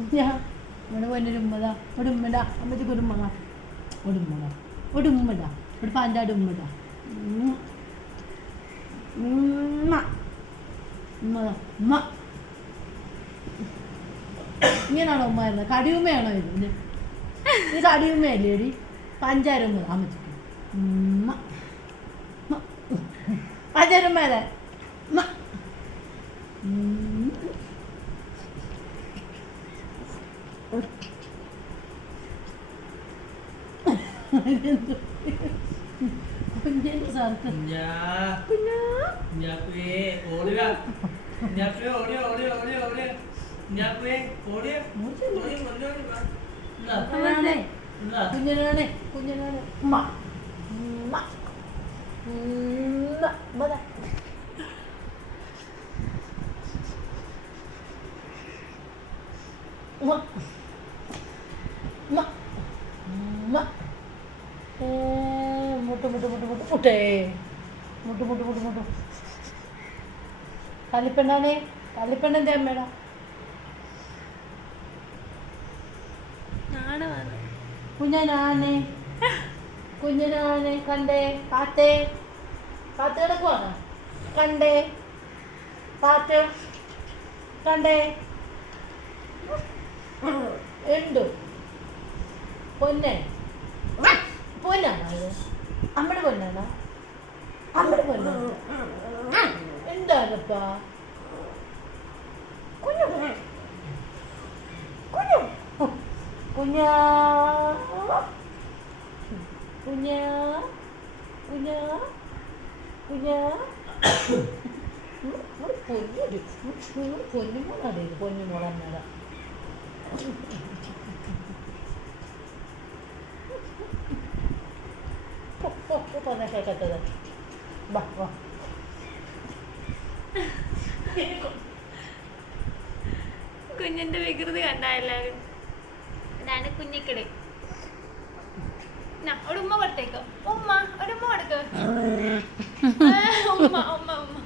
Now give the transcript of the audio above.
കുഞ്ഞാ ഇവിടെ പൊന്നൊരുമ്മതാ ഒരു ഉമ്മടാ അമ്മച്ചിക്ക് ഒരു ഉമ്മ ഒരു ഉമ്മടാ ഒരു ഉമ്മടാ ഒരു പാൻ്റാട് ഉമ്മടാ ഉമ്മതാ ഉമ്മ ഇങ്ങനെയാണോ ഉമ്മ വരുന്നത് കടിയുമ്മയാണോ ഇത് ഇത് കടിയുമ്മയല്ലേ എടി പഞ്ചാര ഉമ്മ അമ്മച്ചിക്ക് ഉമ്മ പഞ്ചാര ഉമ്മേരെ ഉമ്മ കുഞ്ഞിന്റെ സാർക്ക് കുഞ്ഞിനാണ് കുഞ്ഞിനാണ് ഉമ്മ ഉമ്മ ഉമ്മ ഉമ്മ മുട്ടു മുട്ടു മുട്ടു മുട്ടു മുട്ടേ മുട്ടു മുട്ടു മുട്ടു മുട്ടു കല്ലിപ്പെണ്ണാണേ കല്ലിപ്പെണ്ണൻ്റെ അമ്മേടാ കുഞ്ഞനാണേ കുഞ്ഞനാണേ കണ്ടേ പാത്തേ പാത്ത് കിടക്കുവാണ് കണ്ടേ പാത്ത് കണ്ടേ ഉണ്ട് പൊന്നെ പൊന്നാണോ അത് അമ്മയുടെ പൊന്നാണോ അമ്മയുടെ പൊന്നാണോ എന്താണപ്പാ കുഞ്ഞു കുഞ്ഞു കുഞ്ഞാ കുഞ്ഞാ കുഞ്ഞാ കുഞ്ഞാ പൊന്നുമോളാണ് ഇത് പൊന്നുമോളന്നേടാ കേട്ടത് വാ വാ കുഞ്ഞിന്റെ വികൃതി കണ്ട എല്ലാരും ഇതാണ് കുഞ്ഞിക്കിടെ ഒരു ഉമ്മ കൊടുത്തേക്കോ ഉമ്മ ഒരു ഉമ്മ കൊടുക്കോ ഉമ്മ ഉമ്മ ഉമ്മ